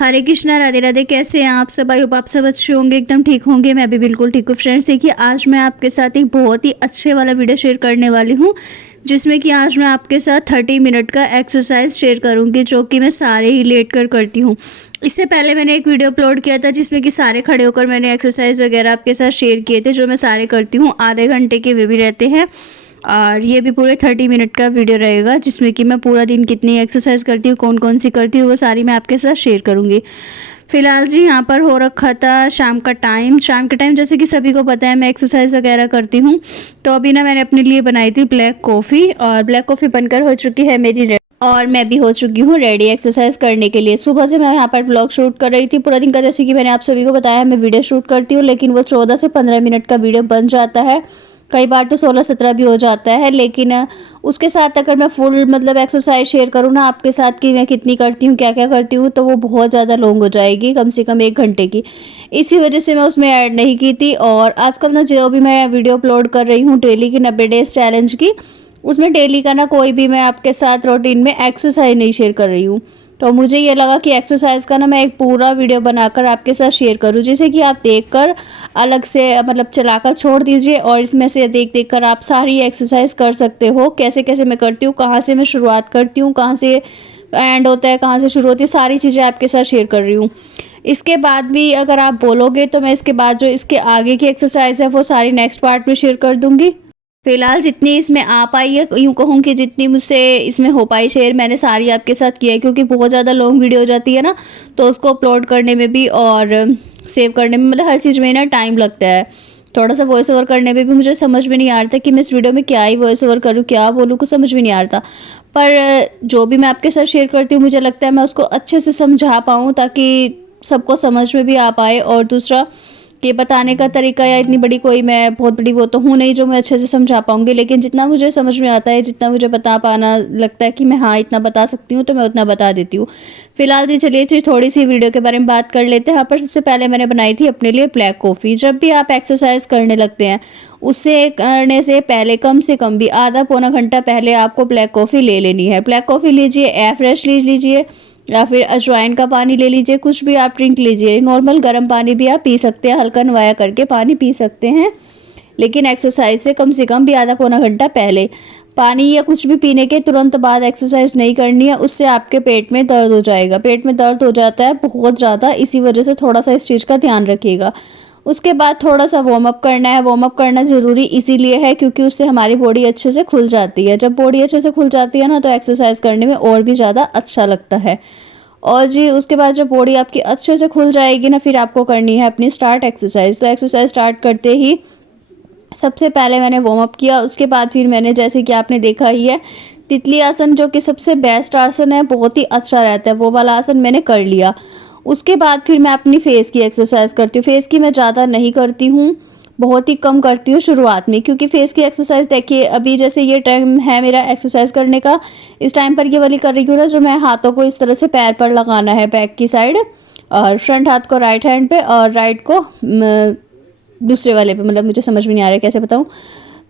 हरे कृष्णा, राधे राधे। कैसे हैं आप सब? आई होप आप सब अच्छे होंगे, एकदम ठीक होंगे। मैं भी बिल्कुल ठीक हूँ। फ्रेंड्स देखिए, आज मैं आपके साथ एक बहुत ही अच्छे वाला वीडियो शेयर करने वाली हूँ, जिसमें कि आज मैं आपके साथ 30 मिनट का एक्सरसाइज शेयर करूँगी, जो कि मैं सारे ही लेट कर करती हूँ। इससे पहले मैंने एक वीडियो अपलोड किया था, जिसमें कि सारे खड़े होकर मैंने एक्सरसाइज वगैरह आपके साथ शेयर किए थे, जो मैं सारे करती हूँ। आधे घंटे के वे भी रहते हैं, और ये भी पूरे 30 मिनट का वीडियो रहेगा, जिसमें कि मैं पूरा दिन कितनी एक्सरसाइज करती हूँ, कौन कौन सी करती हूँ, वो सारी मैं आपके साथ शेयर करूँगी। फिलहाल जी यहाँ पर हो रखा था शाम का टाइम। जैसे कि सभी को पता है, मैं एक्सरसाइज वगैरह करती हूँ। तो अभी ना मैंने अपने लिए बनाई थी ब्लैक कॉफ़ी, और ब्लैक कॉफ़ी बनकर हो चुकी है मेरी रेडी, और मैं भी हो चुकी हूँ रेडी एक्सरसाइज करने के लिए। सुबह से मैं यहाँ पर व्लॉग शूट कर रही थी पूरा दिन का। जैसे कि मैंने आप सभी को बताया, मैं वीडियो शूट करती हूँ, लेकिन वो 14 से 15 मिनट का वीडियो बन जाता है। कई बार तो 16-17 भी हो जाता है। लेकिन उसके साथ अगर मैं फुल मतलब एक्सरसाइज शेयर करूँ ना आपके साथ कि मैं कितनी करती हूँ, क्या क्या करती हूँ, तो वो बहुत ज़्यादा लॉन्ग हो जाएगी, कम से कम 1 घंटे की। इसी वजह से मैं उसमें ऐड नहीं की थी। और आजकल ना जो भी मैं वीडियो अपलोड कर रही हूँ डेली की 90 डेज चैलेंज की, उसमें डेली का ना कोई भी मैं आपके साथ रूटीन में एक्सरसाइज नहीं शेयर कर रही हूँ। तो मुझे ये लगा कि एक्सरसाइज का ना मैं एक पूरा वीडियो बनाकर आपके साथ शेयर करूँ, जिसे कि आप देखकर अलग से मतलब चलाकर छोड़ दीजिए, और इसमें से देख देख कर आप सारी एक्सरसाइज कर सकते हो। कैसे कैसे मैं करती हूँ, कहाँ से मैं शुरुआत करती हूँ, कहाँ से एंड होता है, कहाँ से शुरू होती है, सारी चीज़ें आपके साथ शेयर कर रही हूँ। इसके बाद भी अगर आप बोलोगे तो मैं इसके बाद जो इसके आगे की एक्सरसाइज है वो सारी नेक्स्ट पार्ट में शेयर कर दूँगी। फिलहाल जितनी इसमें आ पाई है, यूँ कहूँ कि जितनी मुझसे इसमें हो पाई शेयर, मैंने सारी आपके साथ किया है। क्योंकि बहुत ज़्यादा लॉन्ग वीडियो हो जाती है ना, तो उसको अपलोड करने में भी और सेव करने में, मतलब हर चीज़ में ना टाइम लगता है। थोड़ा सा वॉइस ओवर करने में भी मुझे समझ में नहीं आ रहा था कि मैं इस वीडियो में क्या ही वॉइस ओवर करूँ, क्या बोलूँ, कुछ समझ में नहीं आ रहा था। पर जो भी मैं आपके साथ शेयर करती हूँ, मुझे लगता है मैं उसको अच्छे से समझा पाऊँ, ताकि सबको समझ में भी आ पाए। और दूसरा कि बताने का तरीका या इतनी बड़ी कोई मैं बहुत बड़ी वो तो हूँ नहीं जो मैं अच्छे से समझा पाऊँगी, लेकिन जितना मुझे समझ में आता है, जितना मुझे बता पाना लगता है कि मैं हाँ इतना बता सकती हूँ, तो मैं उतना बता देती हूँ। फिलहाल जी चलिए थोड़ी सी वीडियो के बारे में बात कर लेते हैं। यहाँ पर सबसे पहले मैंने बनाई थी अपने लिए ब्लैक कॉफ़ी। जब भी आप एक्सरसाइज करने लगते हैं, उससे करने से पहले कम से कम भी आधा पौना घंटा पहले आपको ब्लैक कॉफ़ी ले लेनी है। ब्लैक कॉफ़ी लीजिए, एयर फ्रेश लीजिए, या फिर अजवाइन का पानी ले लीजिए, कुछ भी आप ड्रिंक लीजिए। नॉर्मल गर्म पानी भी आप पी सकते हैं, हल्का नवाया करके पानी पी सकते हैं, लेकिन एक्सरसाइज से कम भी आधा पौना घंटा पहले। पानी या कुछ भी पीने के तुरंत बाद एक्सरसाइज नहीं करनी है, उससे आपके पेट में दर्द हो जाएगा। पेट में दर्द हो जाता है बहुत ज़्यादा, इसी वजह से थोड़ा सा इस चीज़ का ध्यान रखिएगा। उसके बाद थोड़ा सा वार्म अप करना है। वार्म अप करना ज़रूरी इसीलिए है क्योंकि उससे हमारी बॉडी अच्छे से खुल जाती है। जब बॉडी अच्छे से खुल जाती है ना, तो एक्सरसाइज करने में और भी ज़्यादा अच्छा लगता है। और जी उसके बाद जब बॉडी आपकी अच्छे से खुल जाएगी ना, फिर आपको करनी है अपनी स्टार्ट एक्सरसाइज। तो एक्सरसाइज स्टार्ट करते ही सबसे पहले मैंने वार्म अप किया। उसके बाद फिर मैंने, जैसे कि आपने देखा ही है, तितली आसन, जो कि सबसे बेस्ट आसन है, बहुत ही अच्छा रहता है, वो वाला आसन मैंने कर लिया। उसके बाद फिर मैं अपनी फेस की एक्सरसाइज करती हूँ। फेस की मैं ज़्यादा नहीं करती हूँ, बहुत ही कम करती हूँ शुरुआत में, क्योंकि फेस की एक्सरसाइज देखिए अभी जैसे ये टाइम है मेरा एक्सरसाइज करने का, इस टाइम पर ये वाली कर रही हूँ ना, जो मैं हाथों को इस तरह से पैर पर लगाना है बैक की साइड, और फ्रंट हाथ को राइट हैंड पे और राइट को दूसरे वाले पे, मतलब मुझे समझ में नहीं आ रहा है कैसे बताऊँ।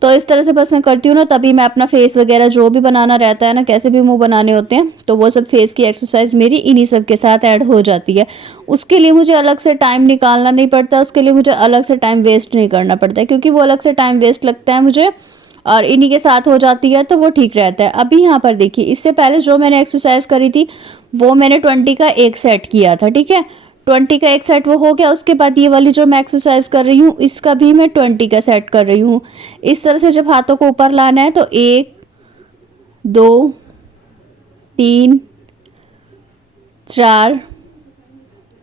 तो इस तरह से बस मैं करती हूँ ना, तभी मैं अपना फेस वगैरह जो भी बनाना रहता है ना, कैसे भी मुंह बनाने होते हैं, तो वो सब फेस की एक्सरसाइज मेरी इन्हीं सब के साथ ऐड हो जाती है। उसके लिए मुझे अलग से टाइम निकालना नहीं पड़ता, उसके लिए मुझे अलग से टाइम वेस्ट नहीं करना पड़ता है, क्योंकि वो अलग से टाइम वेस्ट लगता है मुझे, और इन्हीं के साथ हो जाती है, तो वो ठीक रहता है। अभी यहाँ पर देखिए, इससे पहले जो मैंने एक्सरसाइज करी थी, वो मैंने 20 का एक सेट किया था, ठीक है। 20 का एक सेट वो हो गया। उसके बाद ये वाली जो मैं एक्सरसाइज कर रही हूँ, इसका भी मैं 20 का सेट कर रही हूँ। इस तरह से जब हाथों को ऊपर लाना है, तो 1 2 3 4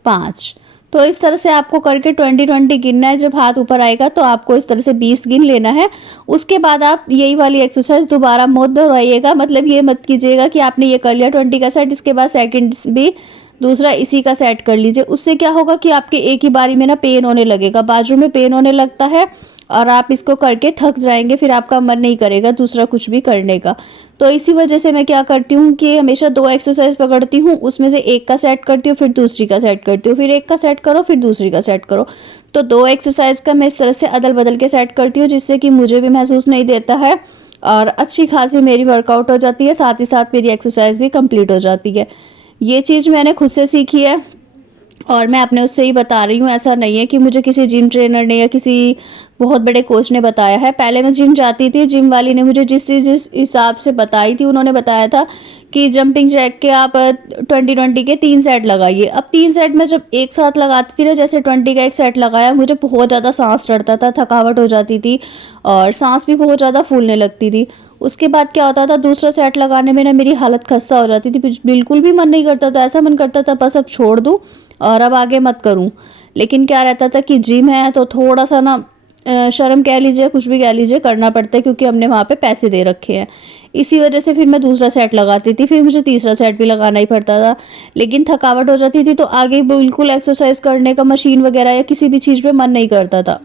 5, तो इस तरह से आपको करके 20-20 गिनना है। जब हाथ ऊपर आएगा तो आपको इस तरह से 20 गिन लेना है। उसके बाद आप यही वाली एक्सरसाइज दोबारा मत दोहराइएगा, मतलब ये मत कीजिएगा कि आपने ये कर लिया 20 का सेट, इसके बाद सेकंड भी दूसरा इसी का सेट कर लीजिए। उससे क्या होगा कि आपके एक ही बारी में ना पेन होने लगेगा, बाजू में पेन होने लगता है, और आप इसको करके थक जाएंगे, फिर आपका मन नहीं करेगा दूसरा कुछ भी करने का। तो इसी वजह से मैं क्या करती हूँ कि हमेशा 2 एक्सरसाइज पकड़ती हूँ, उसमें से एक का सेट करती हूँ, फिर दूसरी का सेट करती हूँ, फिर एक का सेट करो, फिर दूसरी का सेट करो। तो 2 एक्सरसाइज का मैं इस तरह से अदल बदल के सेट करती हूँ, जिससे कि मुझे भी महसूस नहीं देता है, और अच्छी खासी मेरी वर्कआउट हो जाती है, साथ ही साथ मेरी एक्सरसाइज भी कंप्लीट हो जाती है। ये चीज़ मैंने खुद से सीखी है। और मैं अपने उससे ही बता रही हूँ, ऐसा नहीं है कि मुझे किसी जिम ट्रेनर ने या किसी बहुत बड़े कोच ने बताया है। पहले मैं जिम जाती थी, जिम वाली ने मुझे जिस हिसाब से बताई थी, उन्होंने बताया था कि जंपिंग जैक के आप 20-20 के 3 सेट लगाइए। अब 3 सेट में जब एक साथ लगाती थी ना, जैसे 20 का एक सेट लगाया, मुझे बहुत ज़्यादा सांस चढ़ता था, थकावट हो जाती थी और सांस भी बहुत ज़्यादा फूलने लगती थी। उसके बाद क्या होता था, दूसरा सेट लगाने में ना मेरी हालत खस्ता हो जाती थी, बिल्कुल भी मन नहीं करता था, ऐसा मन करता था बस अब छोड़ दूँ और अब आगे मत करूं। लेकिन क्या रहता था कि जिम है तो थोड़ा सा ना शर्म कह लीजिए, कुछ भी कह लीजिए, करना पड़ता है क्योंकि हमने वहाँ पे पैसे दे रखे हैं। इसी वजह से फिर मैं दूसरा सेट लगाती थी, फिर मुझे तीसरा सेट भी लगाना ही पड़ता था। लेकिन थकावट हो जाती थी तो आगे बिल्कुल एक्सरसाइज करने का, मशीन वगैरह या किसी भी चीज़ पे मन नहीं करता था।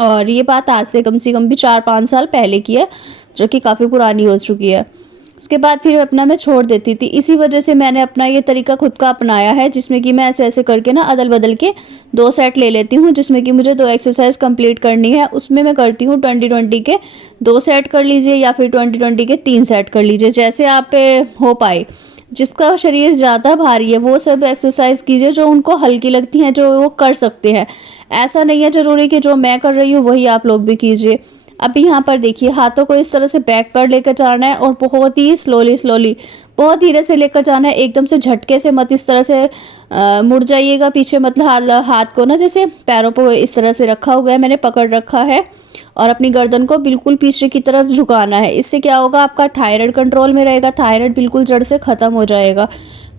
और ये बात आज से कम भी 4-5 साल पहले की है, जो कि काफ़ी पुरानी हो चुकी है। उसके बाद फिर अपना मैं छोड़ देती थी। इसी वजह से मैंने अपना ये तरीका खुद का अपनाया है, जिसमें कि मैं ऐसे ऐसे करके ना अदल बदल के 2 सेट ले लेती हूँ, जिसमें कि मुझे 2 एक्सरसाइज कंप्लीट करनी है। उसमें मैं करती हूँ 20-20 के 2 सेट कर लीजिए या फिर 20-20 के 3 सेट कर लीजिए, जैसे आप पे हो पाए। जिसका शरीर ज़्यादा भारी है वो सब एक्सरसाइज कीजिए, जो उनको हल्की लगती हैं, जो वो कर सकते हैं। ऐसा नहीं है ज़रूरी कि जो मैं कर रही हूँ वही आप लोग भी कीजिए। अभी यहाँ पर देखिए, हाथों को इस तरह से बैक पर लेकर जाना है और बहुत ही स्लोली बहुत धीरे से लेकर जाना है, एकदम से झटके से मत। इस तरह से मुड़ जाइएगा पीछे, मतलब हाथ को ना जैसे पैरों पर इस तरह से रखा हुआ है, मैंने पकड़ रखा है, और अपनी गर्दन को बिल्कुल पीछे की तरफ झुकाना है। इससे क्या होगा, आपका थायराइड कंट्रोल में रहेगा, थायराइड बिल्कुल जड़ से ख़त्म हो जाएगा।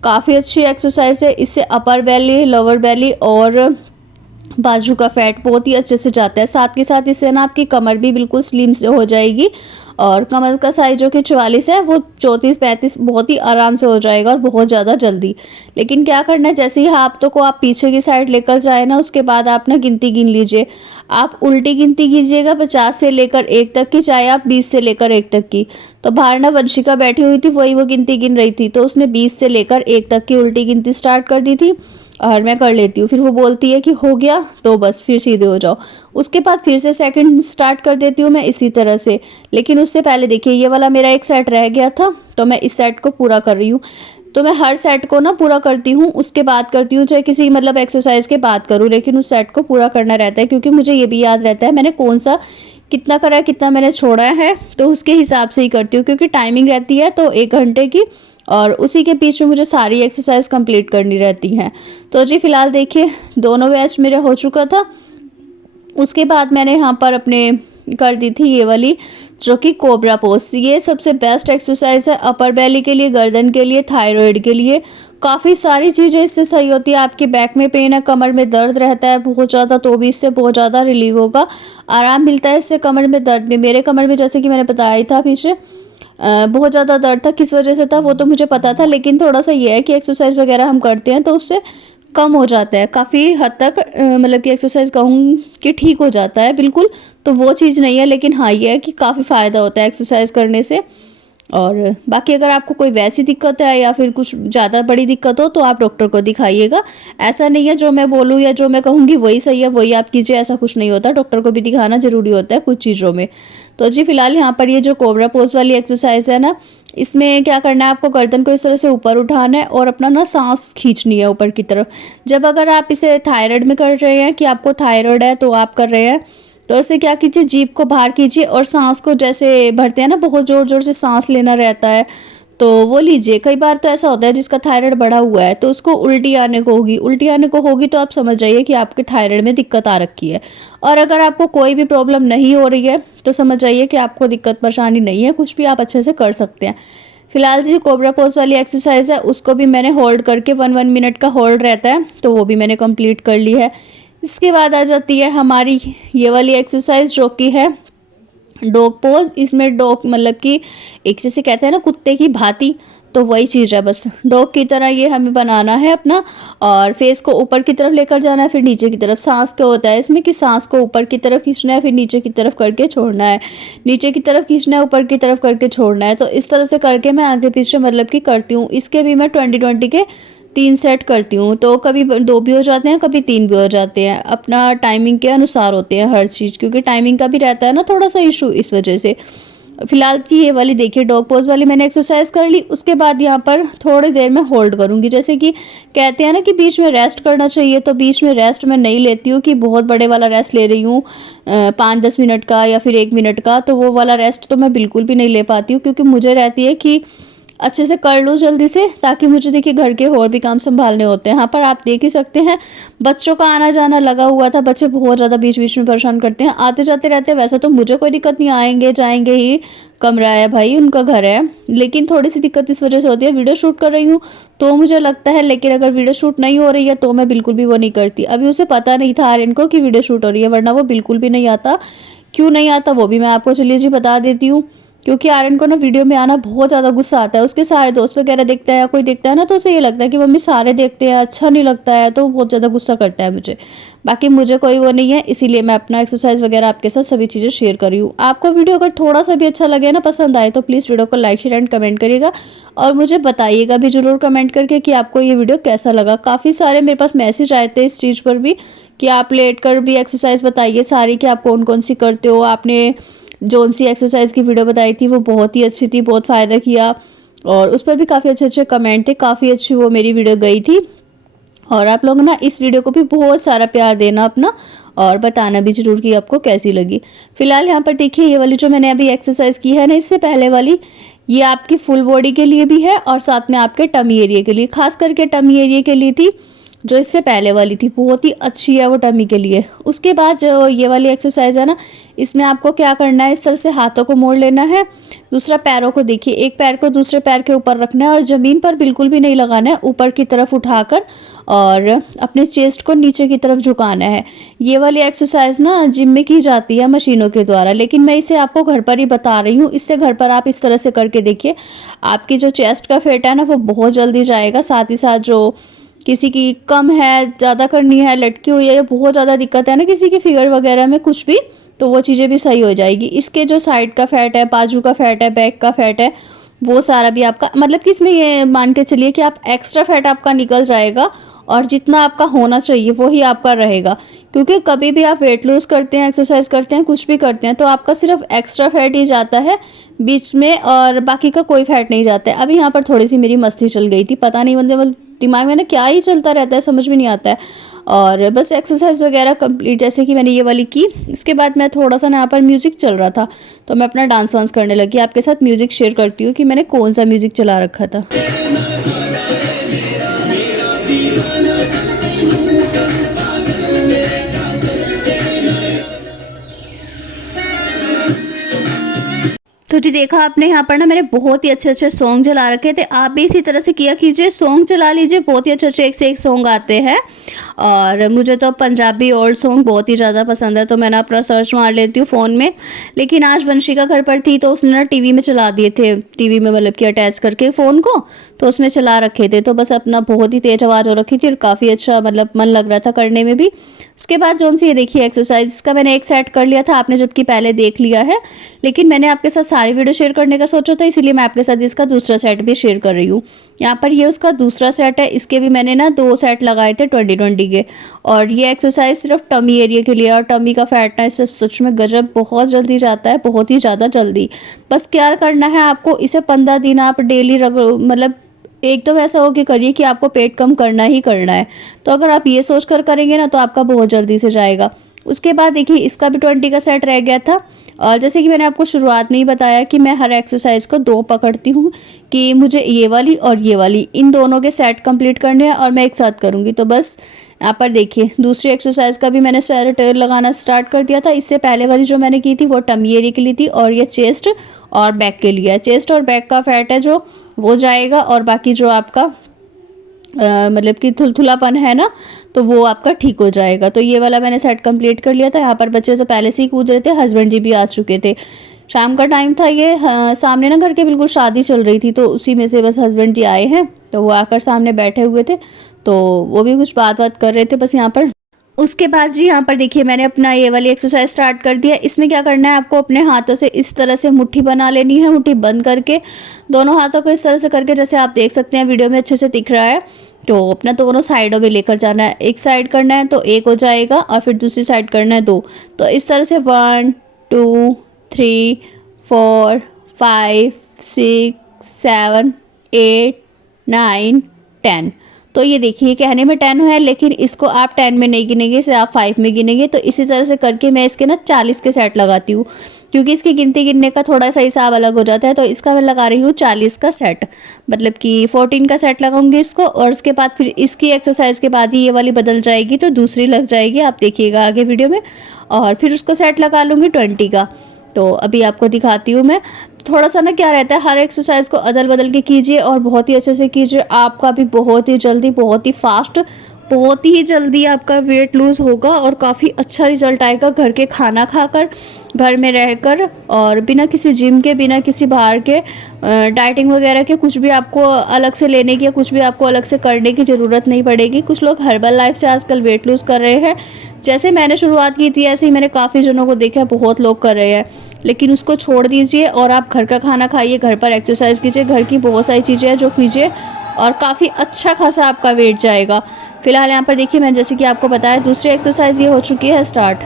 काफ़ी अच्छी एक्सरसाइज है, इससे अपर बेली, लोअर बेली और बाजू का फैट बहुत ही अच्छे से जाता है। साथ के साथ इससे ना आपकी कमर भी बिल्कुल स्लिम से हो जाएगी, और कमर का साइज जो कि 44 है वो 34-35 बहुत ही आराम से हो जाएगा, और बहुत ज़्यादा जल्दी। लेकिन क्या करना है, जैसे ही हाथों को आप पीछे की साइड लेकर जाए ना, उसके बाद आप ना गिनती गिन लीजिए। आप उल्टी गिनती कीजिएगा 50 से लेकर 1 तक की, चाहे आप 20 से लेकर 1 तक की। तो बाहर ना वंशिका बैठी हुई थी, वही वो गिनती गिन रही थी, तो उसने 20 से लेकर 1 तक की उल्टी गिनती स्टार्ट कर दी थी, और मैं कर लेती हूँ। फिर वो बोलती है कि हो गया, तो बस फिर सीधे हो जाओ। उसके बाद फिर से सेकंड स्टार्ट कर देती हूँ मैं इसी तरह से। लेकिन उससे पहले देखिए, ये वाला मेरा एक सेट रह गया था, तो मैं इस सेट को पूरा कर रही हूँ। तो मैं हर सेट को ना पूरा करती हूँ, उसके बाद करती हूँ, चाहे किसी मतलब एक्सरसाइज के बाद करूँ, लेकिन उस सेट को पूरा करना रहता है, क्योंकि मुझे ये भी याद रहता है मैंने कौन सा कितना करा है, कितना मैंने छोड़ा है, तो उसके हिसाब से ही करती हूँ, क्योंकि टाइमिंग रहती है तो 1 घंटे की, और उसी के बीच में मुझे सारी एक्सरसाइज कंप्लीट करनी रहती हैं। तो जी फिलहाल देखिए, दोनों बैच मेरा हो चुका था। उसके बाद मैंने यहाँ पर अपने कर दी थी ये वाली, जो कि कोबरा पोज। ये सबसे बेस्ट एक्सरसाइज है अपर बेली के लिए, गर्दन के लिए, थायराइड के लिए। काफ़ी सारी चीज़ें इससे सही होती है। आपके बैक में पेन है, कमर में दर्द रहता है बहुत ज़्यादा, तो भी इससे बहुत ज़्यादा रिलीव होगा, आराम मिलता है इससे कमर में दर्द में। मेरे कमर में जैसे कि मैंने बताया ही था पीछे, बहुत ज़्यादा दर्द था, किस वजह से था वो तो मुझे पता था, लेकिन थोड़ा सा ये है कि एक्सरसाइज वगैरह हम करते हैं तो उससे कम हो जाता है काफ़ी हद तक। मतलब कि एक्सरसाइज कहूँ कि ठीक हो जाता है बिल्कुल, तो वो चीज़ नहीं है। लेकिन हाँ, ये है कि काफ़ी फ़ायदा होता है एक्सरसाइज करने से। और बाकी अगर आपको कोई वैसी दिक्कत है या फिर कुछ ज़्यादा बड़ी दिक्कत हो, तो आप डॉक्टर को दिखाइएगा। ऐसा नहीं है जो मैं बोलूँ या जो मैं कहूँगी वही सही है वही आप कीजिए, ऐसा कुछ नहीं होता। डॉक्टर को भी दिखाना ज़रूरी होता है कुछ चीज़ों में। तो जी फिलहाल यहाँ पर ये जो कोबरा पोज वाली एक्सरसाइज है ना, इसमें क्या करना है, आपको गर्दन को इस तरह से ऊपर उठाना है और अपना ना सांस खींचनी है ऊपर की तरफ। जब अगर आप इसे थायराइड में कर रहे हैं, कि आपको थायराइड है तो आप कर रहे हैं, तो ऐसे क्या कीजिए, जीभ को बाहर कीजिए और सांस को जैसे भरते हैं ना, बहुत ज़ोर ज़ोर से सांस लेना रहता है, तो वो लीजिए। कई बार तो ऐसा होता है जिसका थायराइड बढ़ा हुआ है तो उसको उल्टी आने को होगी, उल्टी आने को होगी तो आप समझ जाइए कि आपके थायराइड में दिक्कत आ रखी है। और अगर आपको कोई भी प्रॉब्लम नहीं हो रही है तो समझ जाइए कि आपको दिक्कत परेशानी नहीं है, कुछ भी आप अच्छे से कर सकते हैं। फिलहाल जी कोबरा पोज वाली एक्सरसाइज है, उसको भी मैंने होल्ड करके 1 मिनट का होल्ड रहता है, तो वो भी मैंने कंप्लीट कर ली है। इसके बाद आ जाती है हमारी ये वाली एक्सरसाइज, जो कि है डॉग पोज। इसमें डॉग मतलब कि एक जैसे कहते हैं ना कुत्ते की भांति, तो वही चीज़ है, बस डॉग की तरह ये हमें बनाना है अपना। और फेस को ऊपर की तरफ लेकर जाना है, फिर नीचे की तरफ। सांस क्या होता है इसमें कि सांस को ऊपर की तरफ खींचना है, फिर नीचे की तरफ करके छोड़ना है, नीचे की तरफ खींचना है, ऊपर की तरफ करके छोड़ना है। तो इस तरह से करके मैं आगे पीछे मतलब कि करती हूँ। इसके भी मैं 20-20 के 3 सेट करती हूँ, तो कभी 2 भी हो जाते हैं, कभी 3 भी हो जाते हैं, अपना टाइमिंग के अनुसार होते हैं हर चीज़, क्योंकि टाइमिंग का भी रहता है ना थोड़ा सा इशू, इस वजह से। फिलहाल की ये वाली देखिए डॉग पोज वाली मैंने एक्सरसाइज कर ली। उसके बाद यहाँ पर थोड़ी देर में होल्ड करूँगी। जैसे कि कहते हैं ना कि बीच में रेस्ट करना चाहिए, तो बीच में रेस्ट मैं नहीं लेती हूँ कि बहुत बड़े वाला रेस्ट ले रही हूँ 5-10 मिनट का या फिर 1 मिनट का, तो वो वाला रेस्ट तो मैं बिल्कुल भी नहीं ले पाती हूँ, क्योंकि मुझे रहती है कि अच्छे से कर लूँ जल्दी से, ताकि मुझे देखिए घर के और भी काम संभालने होते हैं। यहाँ पर आप देख ही सकते हैं बच्चों का आना जाना लगा हुआ था। बच्चे बहुत ज़्यादा बीच बीच में परेशान करते हैं, आते जाते रहते हैं। वैसे तो मुझे कोई दिक्कत नहीं, आएंगे जाएंगे ही, कमरा है भाई, उनका घर है। लेकिन थोड़ी सी दिक्कत इस वजह से होती है, वीडियो शूट कर रही हूँ तो मुझे लगता है, लेकिन अगर वीडियो शूट नहीं हो रही है तो मैं बिल्कुल भी वो नहीं करती। अभी उसे पता नहीं था आर्यन को कि वीडियो शूट हो रही है, वरना वो बिल्कुल भी नहीं आता। क्यों नहीं आता वो भी मैं आपको चलिए जी बता देती हूँ। क्योंकि आर्यन को ना वीडियो में आना बहुत ज़्यादा गुस्सा आता है। उसके सारे दोस्त वगैरह देखता है या कोई देखता है ना, तो उसे ये लगता है कि मम्मी सारे देखते हैं, अच्छा नहीं लगता है, तो बहुत ज़्यादा गुस्सा करता है मुझे। बाकी मुझे कोई वो नहीं है, इसीलिए मैं अपना एक्सरसाइज वगैरह आपके साथ सभी चीज़ें शेयर कर रही हूँ। आपको वीडियो अगर थोड़ा सा भी अच्छा लगे ना, पसंद आए, तो प्लीज़ वीडियो को लाइक शेयर एंड कमेंट करिएगा, और मुझे बताइएगा भी ज़रूर कमेंट करके कि आपको ये वीडियो कैसा लगा। काफ़ी सारे मेरे पास मैसेज आए थे इस चीज़ पर भी कि आप लेट कर भी एक्सरसाइज बताइए सारी, कि आप कौन कौन सी करते हो। आपने जोन सी एक्सरसाइज की वीडियो बताई थी वो बहुत ही अच्छी थी, बहुत फ़ायदा किया, और उस पर भी काफ़ी अच्छे अच्छे कमेंट थे, काफ़ी अच्छी वो मेरी वीडियो गई थी। और आप लोग ना इस वीडियो को भी बहुत सारा प्यार देना अपना, और बताना भी जरूर कि आपको कैसी लगी। फिलहाल यहाँ पर देखिए ये वाली जो मैंने अभी एक्सरसाइज की है ना, इससे पहले वाली, ये आपकी फुल बॉडी के लिए भी है और साथ में आपके टमी एरिया के लिए, खास करके टमी एरिया के लिए थी। जो इससे पहले वाली थी बहुत ही अच्छी है वो टमी के लिए। उसके बाद जो ये वाली एक्सरसाइज है ना, इसमें आपको क्या करना है, इस तरह से हाथों को मोड़ लेना है। दूसरा पैरों को देखिए, एक पैर को दूसरे पैर के ऊपर रखना है और ज़मीन पर बिल्कुल भी नहीं लगाना है, ऊपर की तरफ उठाकर, और अपने चेस्ट को नीचे की तरफ झुकाना है। ये वाली एक्सरसाइज ना जिम में की जाती है मशीनों के द्वारा, लेकिन मैं इसे आपको घर पर ही बता रही हूँ। इससे घर पर आप इस तरह से करके देखिए, आपकी जो चेस्ट का फैट है ना वो बहुत जल्दी जाएगा। साथ ही साथ जो किसी की कम है, ज़्यादा करनी है, लटकी हुई है, या बहुत ज़्यादा दिक्कत है ना किसी की फिगर वगैरह में कुछ भी, तो वो चीज़ें भी सही हो जाएगी। इसके जो साइड का फैट है, बाजू का फैट है, बैक का फैट है, वो सारा भी आपका, मतलब कि इसमें ये मान के चलिए कि आप एक्स्ट्रा फैट आपका निकल जाएगा, और जितना आपका होना चाहिए वही आपका रहेगा। क्योंकि कभी भी आप वेट लूज़ करते हैं, एक्सरसाइज करते हैं, कुछ भी करते हैं, तो आपका सिर्फ एक्स्ट्रा फैट ही जाता है बीच में, और बाकी का कोई फैट नहीं जाता है। अभी यहाँ पर थोड़ी सी मेरी मस्ती चल गई थी, पता नहीं मतलब दिमाग में ना क्या ही चलता रहता है, समझ में नहीं आता है। और बस एक्सरसाइज वगैरह कंप्लीट जैसे कि मैंने ये वाली की, इसके बाद मैं थोड़ा सा ना यहाँ पर म्यूज़िक चल रहा था, तो मैं अपना डांस वांस करने लगी। आपके साथ म्यूज़िक शेयर करती हूँ कि मैंने कौन सा म्यूज़िक चला रखा था। तो जी देखा आपने, यहाँ पर ना मैंने बहुत ही अच्छे अच्छे सॉन्ग चला रखे थे। आप भी इसी तरह से किया कीजिए, सॉन्ग चला लीजिए, बहुत ही अच्छे अच्छे एक से एक सॉन्ग आते हैं। और मुझे तो पंजाबी ओल्ड सॉन्ग बहुत ही ज़्यादा पसंद है, तो मैं ना अपना सर्च मार लेती हूँ फ़ोन में। लेकिन आज वंशिका घर पर थी तो उसने ना टीवी में चला दिए थे, टीवी में मतलब कि अटैच करके फ़ोन को, तो उसमें चला रखे थे। तो बस अपना बहुत ही तेज़ आवाज़ हो रखी थी और काफ़ी अच्छा मतलब मन लग रहा था करने में भी। उसके बाद जो सी ये देखिए एक्सरसाइज का मैंने एक सेट कर लिया था, आपने जबकि पहले देख लिया है, लेकिन मैंने आपके साथ सारी वीडियो शेयर करने का सोचा था, इसीलिए मैं आपके साथ इसका दूसरा सेट भी शेयर कर रही हूँ। यहाँ पर ये उसका दूसरा सेट है, इसके भी मैंने ना 2 सेट लगाए थे 20-20 के। और ये एक्सरसाइज सिर्फ टमी एरिया के लिए, और टमी का फैट ना इससे सच में गजब बहुत जल्दी जाता है, बहुत ही ज़्यादा जल्दी। बस क्या करना है आपको, इसे 15 दिन आप डेली मतलब एकदम ऐसा हो कि करिए कि आपको पेट कम करना ही करना है। तो अगर आप ये सोच कर करेंगे ना तो आपका बहुत जल्दी से जाएगा। उसके बाद देखिए इसका भी 20 का सेट रह गया था। और जैसे कि मैंने आपको शुरुआत में ही बताया कि मैं हर एक्सरसाइज को 2 पकड़ती हूँ, कि मुझे ये वाली और ये वाली, इन दोनों के सेट कंप्लीट करने हैं और मैं एक साथ करूँगी। तो बस यहाँ पर देखिए दूसरी एक्सरसाइज का भी मैंने सेट लगाना स्टार्ट कर दिया था। इससे पहले वाली जो मैंने की थी वो टमी एरिया के लिए थी, और ये चेस्ट और बैक के लिए है। चेस्ट और बैक का फैट है जो वो जाएगा, और बाकी जो आपका मतलब कि थुलथुलापन है ना, तो वो आपका ठीक हो जाएगा। तो ये वाला मैंने सेट कंप्लीट कर लिया था। यहाँ पर बच्चे तो पहले से ही कूद रहे थे, हस्बैंड जी भी आ चुके थे। शाम का टाइम था ये, सामने ना घर के बिल्कुल शादी चल रही थी, तो उसी में से बस हस्बैंड जी आए हैं, तो वो आकर सामने बैठे हुए थे, तो वो भी कुछ बात कर रहे थे बस यहाँ पर। उसके बाद जी यहाँ पर देखिए मैंने अपना ये वाली एक्सरसाइज स्टार्ट कर दिया। इसमें क्या करना है, आपको अपने हाथों से इस तरह से मुट्ठी बना लेनी है, मुट्ठी बंद करके दोनों हाथों को इस तरह से करके, जैसे आप देख सकते हैं वीडियो में अच्छे से दिख रहा है, तो अपना दोनों साइडों में लेकर जाना है। एक साइड करना है तो 1 हो जाएगा, और फिर दूसरी साइड करना है 2। तो इस तरह से 1 2 3 4 5 6 7 8 9 10। तो ये देखिए कहने में 10 है, लेकिन इसको आप 10 में नहीं गिनेंगे, इसे आप 5 में गिनेंगे। तो इसी तरह से करके मैं इसके ना 40 के सेट लगाती हूँ, क्योंकि इसकी गिनती गिनने का थोड़ा सा हिसाब अलग हो जाता है। तो इसका मैं लगा रही हूँ 40 का सेट, मतलब कि 14 का सेट लगाऊंगी इसको। और उसके बाद फिर इसकी एक्सरसाइज के बाद ही ये वाली बदल जाएगी, तो दूसरी लग जाएगी, आप देखिएगा आगे वीडियो में। और फिर उसको सेट लगा लूँगी 20 का। तो अभी आपको दिखाती हूँ मैं। थोड़ा सा ना क्या रहता है, हर एक्सरसाइज को अदल बदल के कीजिए और बहुत ही अच्छे से कीजिए। आपका भी बहुत ही जल्दी, बहुत ही फास्ट, बहुत ही जल्दी आपका वेट लूज़ होगा और काफ़ी अच्छा रिजल्ट आएगा घर के खाना खाकर, घर में रहकर, और बिना किसी जिम के, बिना किसी बाहर के डाइटिंग वगैरह के कुछ भी आपको अलग से लेने की या कुछ भी आपको अलग से करने की ज़रूरत नहीं पड़ेगी। कुछ लोग हर्बल लाइफ से आजकल वेट लूज़ कर रहे हैं, जैसे मैंने शुरुआत की थी ऐसे ही मैंने काफ़ी जनों को देखा है, बहुत लोग कर रहे हैं। लेकिन उसको छोड़ दीजिए और आप घर का खाना खाइए, घर पर एक्सरसाइज कीजिए, घर की बहुत सारी चीज़ें हैं जो कीजिए और काफ़ी अच्छा खासा आपका वेट जाएगा। फिलहाल यहाँ पर देखिए मैंने जैसे कि आपको बताया दूसरी एक्सरसाइज ये हो चुकी है स्टार्ट।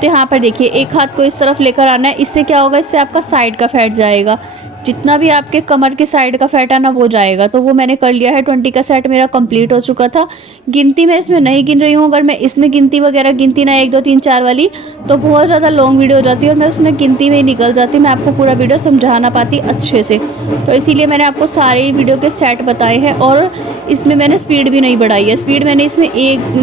तो यहाँ पर देखिए एक हाथ को इस तरफ लेकर आना है। इससे क्या होगा, इससे आपका साइड का फैट जाएगा, जितना भी आपके कमर के साइड का फैट है ना वो जाएगा। तो वो मैंने कर लिया है। 20 का सेट मेरा कंप्लीट हो चुका था। गिनती मैं इसमें नहीं गिन रही हूँ, अगर मैं इसमें गिनती वगैरह गिनती ना 1 2 3 4 वाली तो बहुत ज़्यादा लॉन्ग वीडियो हो जाती है और मैं उसमें गिनती में ही निकल जाती, मैं आपको पूरा वीडियो समझा ना पाती अच्छे से। तो इसीलिए मैंने आपको सारे वीडियो के सेट बताए हैं और इसमें मैंने स्पीड भी नहीं बढ़ाई है। स्पीड मैंने इसमें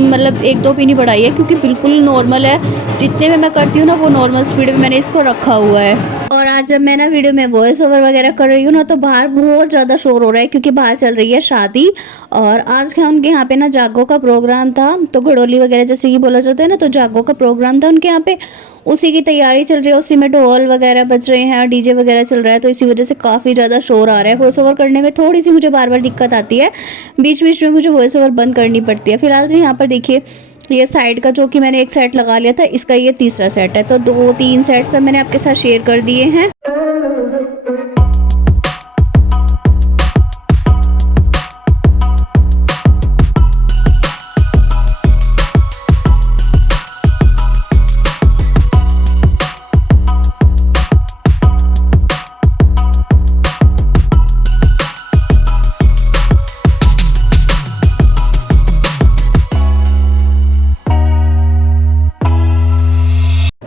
मतलब 1 2 भी नहीं बढ़ाई है, क्योंकि बिल्कुल नॉर्मल है। जितने में मैं करती हूँ ना वो नॉर्मल स्पीड में मैंने इसको रखा हुआ है। और आज जब मैं ना वीडियो में वॉइस ओवर वगैरह कर रही हूँ ना, तो बाहर बहुत ज़्यादा शोर हो रहा है, क्योंकि बाहर चल रही है शादी। और आज क्या उनके यहाँ पे ना जागो का प्रोग्राम था, तो घड़ोली वगैरह जैसे कि बोला जाता है ना, तो जागो का प्रोग्राम था उनके यहाँ पे, उसी की तैयारी चल रही है। उसी में ढोल वगैरह बज रहे हैं और डीजे वगैरह चल रहा है, तो इसी वजह से काफ़ी ज़्यादा शोर आ रहा है। वॉइस ओवर करने में थोड़ी सी मुझे बार बार दिक्कत आती है, बीच बीच में मुझे वॉइस ओवर बंद करनी पड़ती है। फिलहाल जी यहाँ पर देखिए ये साइड का जो कि मैंने एक सेट लगा लिया था, इसका ये तीसरा सेट है। तो 2 3 सेट सब मैंने आपके साथ शेयर कर दिए हैं।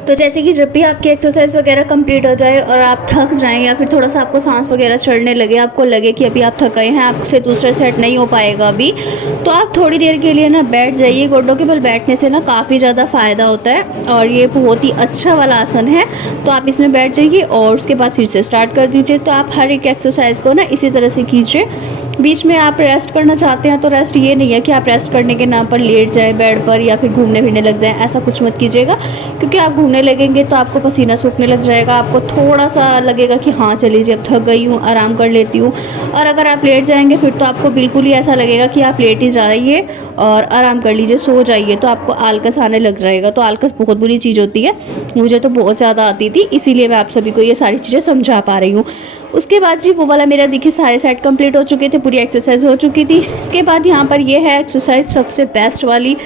तो जैसे कि जब भी आपकी एक्सरसाइज वगैरह कंप्लीट हो जाए और आप थक जाएं या फिर थोड़ा सा आपको सांस वगैरह चढ़ने लगे, आपको लगे कि अभी आप थक गए हैं, आपसे दूसरा सेट नहीं हो पाएगा अभी, तो आप थोड़ी देर के लिए ना बैठ जाइए। घुटनों के बल बैठने से ना काफ़ी ज़्यादा फ़ायदा होता है और ये बहुत ही अच्छा वाला आसन है। तो आप इसमें बैठ जाइए और उसके बाद फिर से स्टार्ट कर दीजिए। तो आप हर एक एक्सरसाइज को ना इसी तरह से कीजिए। बीच में आप रेस्ट करना चाहते हैं तो रेस्ट ये नहीं है कि आप रेस्ट करने के नाम पर लेट जाए बेड पर या फिर घूमने फिरने लग जाएं, ऐसा कुछ मत कीजिएगा। क्योंकि आप घूमने लगेंगे तो आपको पसीना सूखने लग जाएगा, आपको थोड़ा सा लगेगा कि हाँ चलिए जी अब थक गई हूँ, आराम कर लेती हूँ। और अगर आप लेट जाएंगे फिर तो आपको बिल्कुल ही ऐसा लगेगा कि आप लेट ही जा रही है और आराम कर लीजिए, सो जाइए, तो आपको आलकस आने लग जाएगा। तो आलकस बहुत बुरी चीज़ होती है, मुझे तो बहुत ज़्यादा आती थी, इसीलिए मैं आप सभी को ये सारी चीज़ें समझा पा रही हूँ। उसके बाद जी वो वाला मेरा देखिए सारे सेट कंप्लीट हो चुके थे, पूरी एक्सरसाइज हो चुकी थी। इसके बाद यहाँ पर ये है एक्सरसाइज सबसे बेस्ट वाली,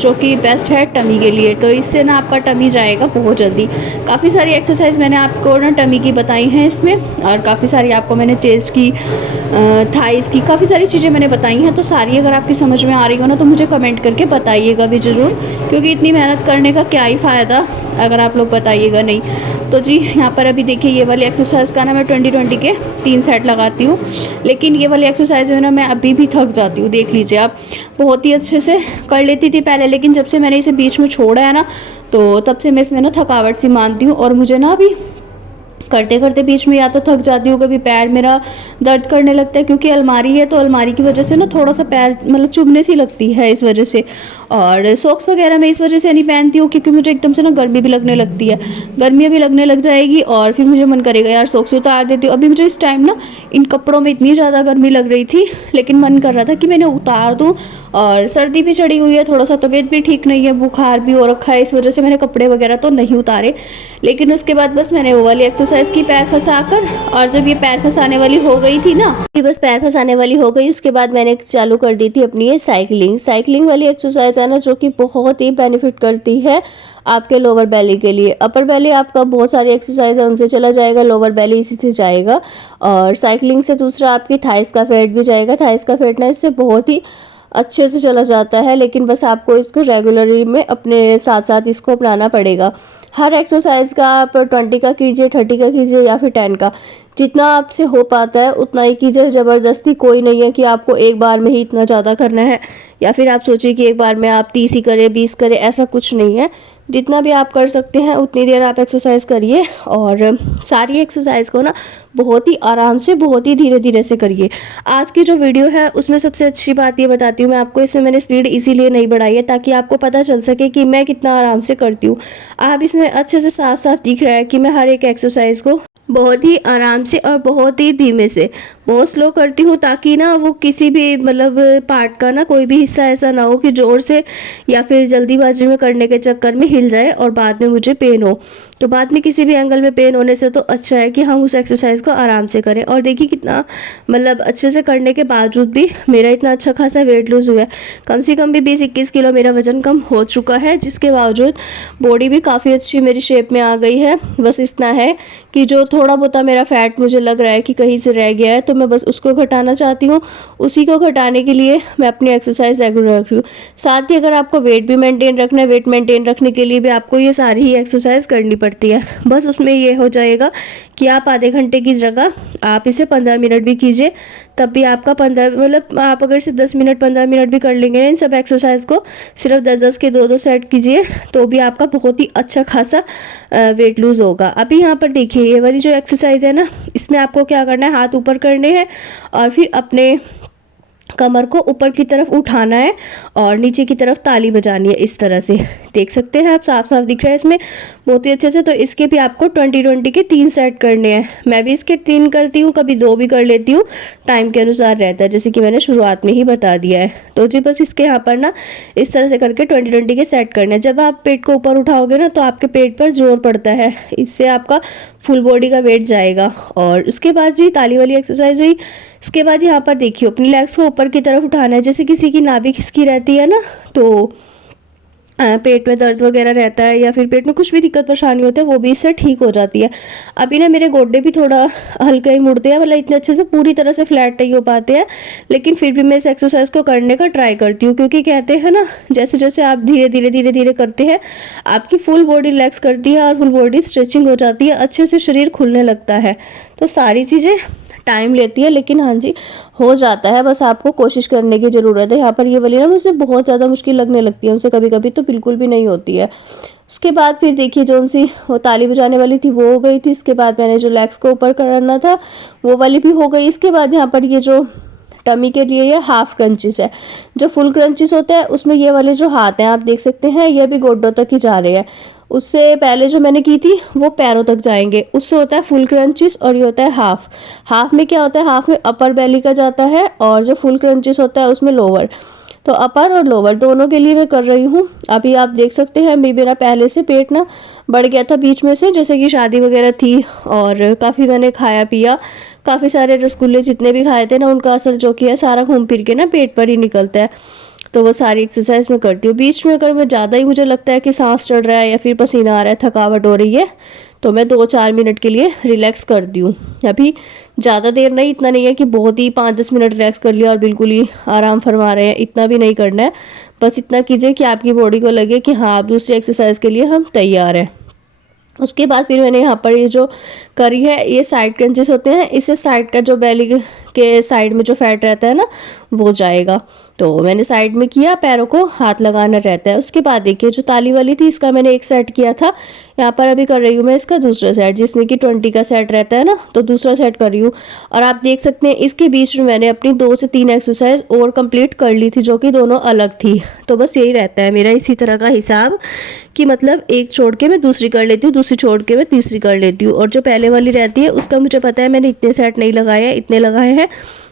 जो कि बेस्ट है टमी के लिए। तो इससे ना आपका टमी जाएगा बहुत जल्दी। काफ़ी सारी एक्सरसाइज मैंने आपको ना टमी की बताई हैं इसमें, और काफ़ी सारी आपको मैंने चेस्ट की, थाइस की, काफ़ी सारी चीज़ें मैंने बताई हैं। तो सारी अगर आपकी समझ में आ रही हो ना तो मुझे कमेंट करके बताइएगा भी ज़रूर, क्योंकि इतनी मेहनत करने का क्या ही फ़ायदा अगर आप लोग बताइएगा नहीं। तो जी यहाँ पर अभी देखिए ये वाली एक्सरसाइज का ना मैं 20-20 के 3 सेट लगाती हूँ, लेकिन ये वाली एक्सरसाइज में ना मैं अभी भी थक जाती हूँ। देख लीजिए आप, बहुत ही अच्छे से कर लेती थी पहले, लेकिन जब से मैंने इसे बीच में छोड़ा है ना तो तब से मैं इसमें ना थकावट सी मानती हूँ। और मुझे ना अभी करते करते बीच में या तो थक जाती हूँ, कभी पैर मेरा दर्द करने लगता है, क्योंकि अलमारी है तो अलमारी की वजह से ना थोड़ा सा पैर मतलब चुभने सी लगती है इस वजह से। और सॉक्स वगैरह मैं इस वजह से नहीं पहनती हूँ क्योंकि मुझे एकदम से ना गर्मी भी लगने लगती है, गर्मी भी लगने लग जाएगी और फिर मुझे मन करेगा यार सॉक्स उतार देती हूँ। अभी मुझे इस टाइम ना इन कपड़ों में इतनी ज़्यादा गर्मी लग रही थी, लेकिन मन कर रहा था कि मैंने उतार दूँ, और सर्दी भी चढ़ी हुई है, थोड़ा सा तबीयत भी ठीक नहीं है, बुखार भी हो रखा है, इस वजह से मैंने कपड़े वगैरह तो नहीं उतारे। लेकिन उसके बाद बस मैंने वो वाली एक्सरसाइज एक्सरसाइज की पैर फंसाकर, और जब ये पैर फंसाने वाली हो गई थी ना, ये बस पैर फंसाने वाली हो गई, उसके बाद मैंने चालू कर दी थी अपनी ये साइकिलिंग वाली एक्सरसाइज है ना, जो कि बहुत ही बेनिफिट करती है आपके लोअर बेली के लिए। अपर बेली आपका बहुत सारी एक्सरसाइज है उनसे चला जाएगा, लोअर बेली इसी से जाएगा। और साइकिलिंग से दूसरा आपकी थाइस का फैट भी जाएगा। थाइस का फैट ना इससे बहुत ही अच्छे से चला जाता है, लेकिन बस आपको इसको रेगुलरली में अपने साथ साथ इसको अपनाना पड़ेगा। हर एक्सरसाइज का आप 20 का कीजिए, 30 का कीजिए या फिर 10 का, जितना आपसे हो पाता है उतना ही कीजिए। ज़बरदस्ती कोई नहीं है कि आपको एक बार में ही इतना ज़्यादा करना है, या फिर आप सोचिए कि एक बार में आप 30 ही करें, 20 करें, ऐसा कुछ नहीं है। जितना भी आप कर सकते हैं उतनी देर आप एक्सरसाइज करिए, और सारी एक्सरसाइज को ना बहुत ही आराम से, बहुत ही धीरे धीरे से करिए। आज की जो वीडियो है उसमें सबसे अच्छी बात ये बताती हूँ मैं आपको, इसमें मैंने स्पीड इसीलिए नहीं बढ़ाई है ताकि आपको पता चल सके कि मैं कितना आराम से करती हूँ। आप इसमें अच्छे से साफ साफ दिख रहा है कि मैं हर एक एक्सरसाइज को बहुत ही आराम से और बहुत ही धीमे से, बहुत स्लो करती हूँ, ताकि ना वो किसी भी मतलब पार्ट का ना कोई भी हिस्सा ऐसा ना हो कि जोर से या फिर जल्दीबाजी में करने के चक्कर में हिल जाए और बाद में मुझे पेन हो। तो बाद में किसी भी एंगल में पेन होने से तो अच्छा है कि हम उस एक्सरसाइज को आराम से करें। और देखिए कितना मतलब अच्छे से करने के बावजूद भी मेरा इतना अच्छा खासा वेट लूज़ हुआ है। कम से कम भी 20-21 किलो मेरा वजन कम हो चुका है, जिसके बावजूद बॉडी भी काफ़ी अच्छी मेरी शेप में आ गई है। बस इतना है कि जो थोड़ा बहुत मेरा फैट मुझे लग रहा है कि कहीं से रह गया है, तो मैं बस उसको घटाना चाहती हूँ। उसी को घटाने के लिए मैं अपनी एक्सरसाइज रेगुलर रख रही हूँ। साथ ही अगर आपको वेट भी मेंटेन रखना है, वेट मेंटेन रखने के लिए भी आपको ये सारी ही एक्सरसाइज करनी पड़ती है। बस उसमें ये हो जाएगा कि आप आधे घंटे की जगह आप इसे 15 मिनट भी कीजिए, तब भी आपका 15 मतलब आप अगर से 10 मिनट 15 मिनट भी कर लेंगे इन सब एक्सरसाइज को, सिर्फ 10-10 के 2-2 सेट कीजिए, तो भी आपका बहुत ही अच्छा खासा वेट लूज़ होगा। अभी यहाँ पर देखिए ये वाली जो एक्सरसाइज है ना, इसमें आपको क्या करना है, हाथ ऊपर करने हैं और फिर अपने कमर को ऊपर की तरफ उठाना है और नीचे की तरफ ताली बजानी है। इस तरह से देख सकते हैं आप, साफ साफ दिख रहा है इसमें बहुत ही अच्छे से। तो इसके भी आपको 20-20 के 3 सेट करने हैं। मैं भी इसके 3 करती हूँ, कभी 2 भी कर लेती हूँ, टाइम के अनुसार रहता है, जैसे कि मैंने शुरुआत में ही बता दिया है। तो जी बस इसके यहाँ पर ना इस तरह से करके 20-20 के सेट करने हैं। जब आप पेट को ऊपर उठाओगे ना तो आपके पेट पर जोर पड़ता है, इससे आपका फुल बॉडी का वेट जाएगा। और उसके बाद जी ताली वाली एक्सरसाइज हुई। इसके बाद यहाँ पर देखिए अपनी लेग्स को ऊपर की तरफ उठाना है। जैसे किसी की नाभि खिसकी रहती है ना, तो पेट में दर्द वगैरह रहता है या फिर पेट में कुछ भी दिक्कत परेशानी होती है, वो भी इससे ठीक हो जाती है। अभी ना मेरे गोड्डे भी थोड़ा हल्के ही मुड़ते हैं, मतलब इतने अच्छे से पूरी तरह से फ्लैट नहीं हो पाते हैं, लेकिन फिर भी मैं इस एक्सरसाइज को करने का ट्राई करती हूँ, क्योंकि कहते हैं ना जैसे जैसे आप धीरे धीरे करते हैं आपकी फुल बॉडी रिलैक्स करती है और फुल बॉडी स्ट्रेचिंग हो जाती है, अच्छे से शरीर खुलने लगता है। तो सारी चीज़ें टाइम लेती है, लेकिन हाँ जी हो जाता है, बस आपको कोशिश करने की ज़रूरत है। यहाँ पर ये वाली ना मुझे बहुत ज़्यादा मुश्किल लगने लगती है, उनसे कभी कभी तो बिल्कुल भी नहीं होती है। उसके बाद फिर देखिए जो उनसी वो ताली बजाने वाली थी वो हो गई थी। इसके बाद मैंने जो लेग्स को ऊपर करना था वो वाली भी हो गई। इसके बाद यहाँ पर ये जो टमी के लिए ये हाफ क्रंचेस है। जो फुल क्रंचेस होते हैं उसमें ये वाले जो हाथ हैं आप देख सकते हैं, ये भी गोड्डों तक ही जा रहे हैं। उससे पहले जो मैंने की थी वो पैरों तक जाएंगे। उससे होता है फुल क्रंचेस और ये होता है हाफ। हाफ में क्या होता है, हाफ में अपर बेली का जाता है और जो फुल क्रंचेस होता है उसमें लोअर। तो अपर और लोअर दोनों के लिए मैं कर रही हूँ। अभी आप देख सकते हैं मेरा पहले से पेट ना बढ़ गया था बीच में से, जैसे कि शादी वगैरह थी और काफ़ी मैंने खाया पिया, काफ़ी सारे रसगुल्ले जितने भी खाए थे ना, उनका असर जो कि है सारा घूम फिर के ना पेट पर ही निकलता है। तो वो सारी एक्सरसाइज मैं करती हूँ। बीच में अगर मैं ज़्यादा ही मुझे लगता है कि सांस चढ़ रहा है या फिर पसीना आ रहा है, थकावट हो रही है, तो मैं 2-4 मिनट के लिए रिलैक्स करती हूँ। अभी ज़्यादा देर नहीं, इतना नहीं है कि बहुत ही 5-10 मिनट रिलैक्स कर लिया और बिल्कुल ही आराम फरमा रहे हैं, इतना भी नहीं करना है। बस इतना कीजिए कि आपकी बॉडी को लगे कि हाँ आप दूसरी एक्सरसाइज के लिए हम तैयार हैं। उसके बाद फिर मैंने यहाँ पर ये जो करी है, ये साइड क्रंचेस होते हैं, इससे साइड का जो बेली के साइड में जो फैट रहता है ना वो जाएगा। तो मैंने साइड में किया, पैरों को हाथ लगाना रहता है। उसके बाद देखिए जो ताली वाली थी इसका मैंने एक सेट किया था, यहाँ पर अभी कर रही हूँ मैं इसका दूसरा सेट, जिसमें कि 20 का सेट रहता है ना, तो दूसरा सेट कर रही हूँ। और आप देख सकते हैं इसके बीच में मैंने अपनी 2 से 3 एक्सरसाइज और कंप्लीट कर ली थी, जो कि दोनों अलग थी। तो बस यही रहता है मेरा इसी तरह का हिसाब कि मतलब एक छोड़ के मैं दूसरी कर लेती हूँ, दूसरी छोड़ के मैं तीसरी कर लेती हूँ। और जो पहले वाली रहती है उसका मुझे पता है मैंने इतने सेट नहीं लगाए हैं, इतने लगाए हैं,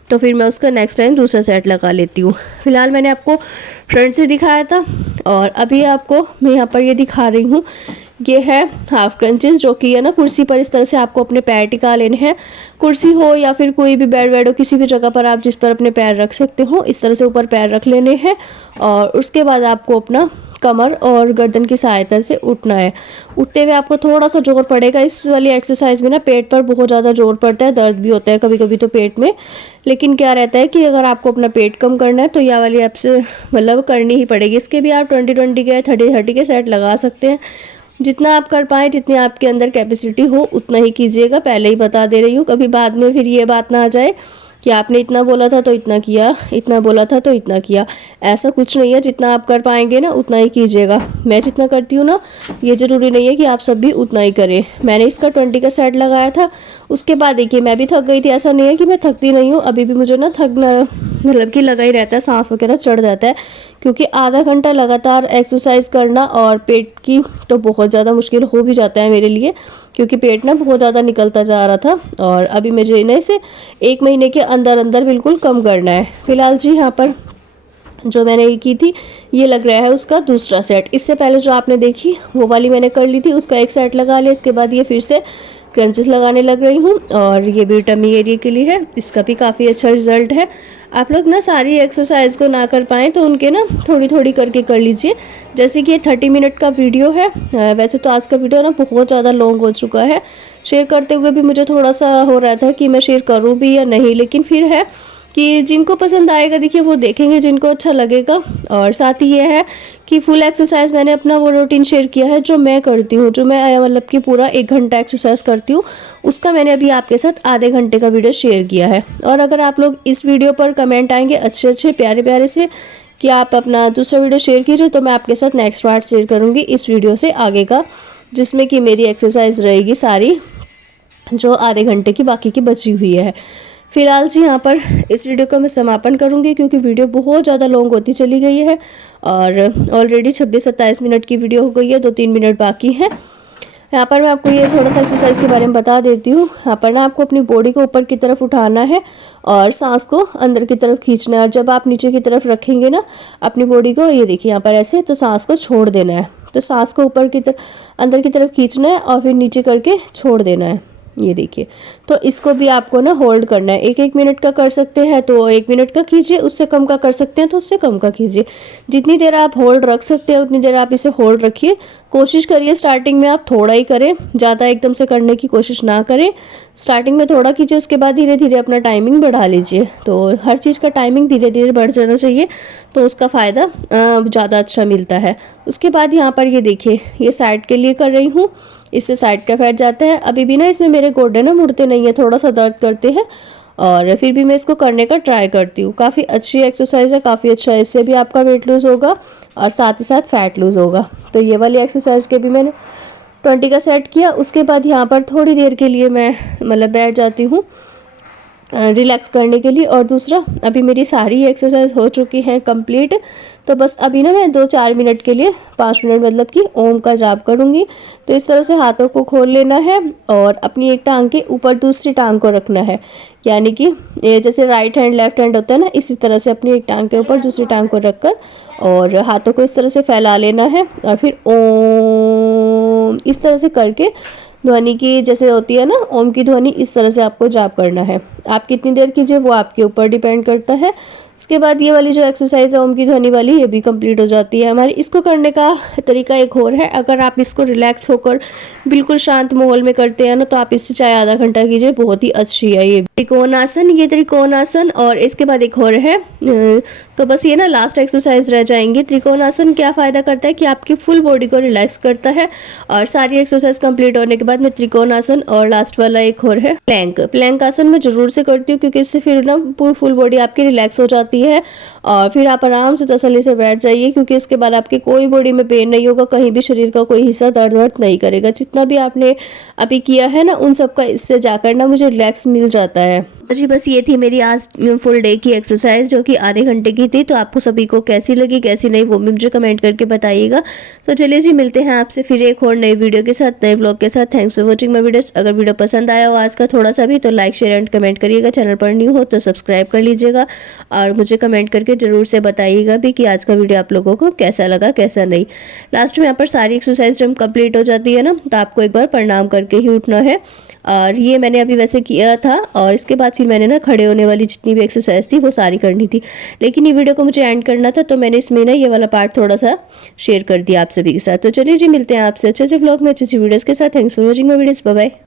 तो फिर मैं उसका नेक्स्ट टाइम दूसरा सेट लगा लेती हूँ। फिलहाल मैंने आपको फ्रंट से दिखाया था और अभी आपको मैं यहाँ पर ये दिखा रही हूँ ये है हाफ क्रंचेस, जो कि है ना कुर्सी पर इस तरह से आपको अपने पैर टिका लेने हैं। कुर्सी हो या फिर कोई भी बेड वेड हो, किसी भी जगह पर आप जिस पर अपने पैर रख सकते हो, इस तरह से ऊपर पैर रख लेने हैं। और उसके बाद आपको अपना कमर और गर्दन की सहायता से उठना है। उठते हुए आपको थोड़ा सा जोर पड़ेगा। इस वाली एक्सरसाइज में ना पेट पर बहुत ज़्यादा जोर पड़ता है, दर्द भी होता है कभी कभी तो पेट में। लेकिन क्या रहता है कि अगर आपको अपना पेट कम करना है तो यह वाली आपसे मतलब करनी ही पड़ेगी। इसके भी आप 20-20 के 30-30 के सेट लगा सकते हैं। जितना आप कर पाएँ, जितनी आपके अंदर कैपेसिटी हो उतना ही कीजिएगा। पहले ही बता दे रही हूँ, कभी बाद में फिर ये बात ना आ जाए कि आपने इतना बोला था तो इतना किया, इतना बोला था तो इतना किया। ऐसा कुछ नहीं है, जितना आप कर पाएंगे ना उतना ही कीजिएगा। मैं जितना करती हूँ ना, ये ज़रूरी नहीं है कि आप सब भी उतना ही करें। मैंने इसका 20 का सेट लगाया था। उसके बाद देखिए मैं भी थक गई थी। ऐसा नहीं है कि मैं थकती नहीं हूँ, अभी भी मुझे ना थकना मतलब कि लगा ही रहता है, सांस वगैरह चढ़ जाता है। क्योंकि आधा घंटा लगातार एक्सरसाइज करना और पेट की तो बहुत ज़्यादा मुश्किल हो भी जाता है मेरे लिए, क्योंकि पेट ना बहुत ज़्यादा निकलता जा रहा था। और अभी मुझे ना इसे 1 महीने के अंदर अंदर बिल्कुल कम करना है। फिलहाल जी यहाँ पर जो मैंने ये की थी, ये लग रहा है उसका दूसरा सेट। इससे पहले जो आपने देखी वो वाली मैंने कर ली थी, उसका एक सेट लगा लिया। इसके बाद ये फिर से क्रंचेस लगाने लग रही हूँ, और ये भी टमी एरिया के लिए है। इसका भी काफ़ी अच्छा रिजल्ट है। आप लोग ना सारी एक्सरसाइज को ना कर पाएँ तो उनके ना थोड़ी थोड़ी करके कर लीजिए। जैसे कि ये 30 मिनट का वीडियो है। वैसे तो आज का वीडियो ना बहुत ज़्यादा लॉन्ग हो चुका है। शेयर करते हुए भी मुझे थोड़ा सा हो रहा था कि मैं शेयर करूँ भी या नहीं, लेकिन फिर है कि जिनको पसंद आएगा देखिए वो देखेंगे, जिनको अच्छा लगेगा। और साथ ही ये है कि फुल एक्सरसाइज मैंने अपना वो रूटीन शेयर किया है जो मैं करती हूँ, जो मैं मतलब कि पूरा 1 घंटा एक्सरसाइज करती हूँ, उसका मैंने अभी आपके साथ आधे घंटे का वीडियो शेयर किया है। और अगर आप लोग इस वीडियो पर कमेंट आएंगे अच्छे अच्छे प्यारे प्यारे से कि आप अपना दूसरा वीडियो शेयर कीजिए, तो मैं आपके साथ नेक्स्ट पार्ट शेयर करूँगी इस वीडियो से आगे का, जिसमें कि मेरी एक्सरसाइज रहेगी सारी जो आधे घंटे की बाकी की बची हुई है। फिलहाल जी यहाँ पर इस वीडियो का मैं समापन करूँगी, क्योंकि वीडियो बहुत ज़्यादा लॉन्ग होती चली गई है और ऑलरेडी 26-27 मिनट की वीडियो हो गई है, 2-3 मिनट बाकी हैं। यहाँ पर मैं आपको ये थोड़ा सा एक्सरसाइज के बारे में बता देती हूँ। यहाँ पर ना आपको अपनी बॉडी को ऊपर की तरफ उठाना है और सांस को अंदर की तरफ खींचना है। और जब आप नीचे की तरफ रखेंगे ना अपनी बॉडी को, ये देखिए यहाँ पर ऐसे, तो सांस को छोड़ देना है। तो सांस को ऊपर की तरफ अंदर की तरफ खींचना है और फिर नीचे करके छोड़ देना है। ये देखिए, तो इसको भी आपको ना होल्ड करना है। 1-1 मिनट का कर सकते हैं तो 1 मिनट का कीजिए, उससे कम का कर सकते हैं तो उससे कम का कीजिए। जितनी देर आप होल्ड रख सकते हैं उतनी देर आप इसे होल्ड रखिए। कोशिश करिए स्टार्टिंग में आप थोड़ा ही करें, ज़्यादा एकदम से करने की कोशिश ना करें। स्टार्टिंग में थोड़ा कीजिए, उसके बाद धीरे धीरे अपना टाइमिंग बढ़ा लीजिए। तो हर चीज़ का टाइमिंग धीरे धीरे बढ़ जाना चाहिए, तो उसका फ़ायदा ज़्यादा अच्छा मिलता है। उसके बाद यहाँ पर ये देखिए, ये साइड के लिए कर रही हूँ, इससे साइड का फैट जाता है। अभी भी ना इसमें मेरे गोडे ना मुड़ते नहीं है, थोड़ा सा दर्द करते हैं, और फिर भी मैं इसको करने का ट्राई करती हूँ। काफ़ी अच्छी एक्सरसाइज है, काफ़ी अच्छा है। इससे भी आपका वेट लूज़ होगा और साथ ही साथ फैट लूज़ होगा। तो ये वाली एक्सरसाइज के भी मैंने 20 का सेट किया। उसके बाद यहाँ पर थोड़ी देर के लिए मैं मतलब बैठ जाती हूँ रिलैक्स करने के लिए। और दूसरा, अभी मेरी सारी एक्सरसाइज हो चुकी हैं कंप्लीट, तो बस अभी ना मैं 2-4 मिनट के लिए 5 मिनट मतलब कि ओम का जाप करूँगी। तो इस तरह से हाथों को खोल लेना है और अपनी एक टांग के ऊपर दूसरी टांग को रखना है, यानी कि ये जैसे राइट हैंड लेफ्ट हैंड होता है ना, इसी तरह से अपनी एक टांग के ऊपर दूसरी टांग को रखकर और हाथों को इस तरह से फैला लेना है। और फिर ओम इस तरह से करके ध्वनि की जैसे होती है ना ओम की ध्वनि, इस तरह से आपको जाप करना है। आप कितनी देर कीजिए वो आपके ऊपर डिपेंड करता है। इसके बाद ये वाली जो एक्सरसाइज है ओम की ध्वनि वाली, ये भी कंप्लीट हो जाती है हमारी। इसको करने का तरीका एक और है। अगर आप इसको रिलैक्स होकर बिल्कुल शांत माहौल में करते हैं ना, तो आप इससे चाहे आधा घंटा कीजिए, बहुत ही अच्छी है ये त्रिकोणासन। ये त्रिकोणासन, और इसके बाद एक और है, तो बस ये ना लास्ट एक्सरसाइज रह जाएंगी। त्रिकोणासन क्या फ़ायदा करता है कि आपकी फुल बॉडी को रिलैक्स करता है। और सारी एक्सरसाइज कंप्लीट होने के बाद में त्रिकोणासन और लास्ट वाला एक और है प्लैंक। प्लैंक आसन मैं जरूर से करती हूँ, क्योंकि इससे फिर ना पूरी फुल बॉडी आपकी रिलैक्स हो जाती है और फिर आप आराम से तसल्ली से बैठ जाइए, क्योंकि इसके बाद आपके कोई बॉडी में पेन नहीं होगा, कहीं भी शरीर का कोई हिस्सा दर्द वर्द नहीं करेगा। जितना भी आपने अभी किया है ना, उन सब का इससे जाकर ना मुझे रिलैक्स मिल जाता है जी। बस ये थी मेरी आज फुल डे की एक्सरसाइज, जो कि आधे घंटे की थी। तो आपको सभी को कैसी लगी कैसी नहीं वो भी मुझे कमेंट करके बताइएगा। तो चलिए जी, मिलते हैं आपसे फिर एक और नई वीडियो के साथ, नए व्लॉग के साथ। Thanks for watching my videos. अगर वीडियो पसंद आया हो आज का थोड़ा सा भी, तो लाइक शेयर एंड कमेंट करिएगा। चैनल पर न्यू हो तो सब्सक्राइब कर लीजिएगा और मुझे कमेंट करके ज़रूर से बताइएगा भी कि आज का वीडियो आप लोगों को कैसा लगा कैसा नहीं। लास्ट में यहाँ पर सारी एक्सरसाइज जब कंप्लीट हो जाती है ना तो आपको एक बार प्रणाम करके ही उठना है। और ये मैंने अभी वैसे किया था और इसके बाद फिर मैंने ना खड़े होने वाली जितनी भी एक्सरसाइज थी वो सारी करनी थी, लेकिन ये वीडियो को मुझे एंड करना था तो मैंने इसमें ना ये वाला पार्ट थोड़ा सा शेयर कर दिया आप सभी के साथ। तो चलिए जी, मिलते हैं आपसे अच्छे से व्लॉग में अच्छी वीडियोज़ के साथ। Thanks for watching my videos, bye bye.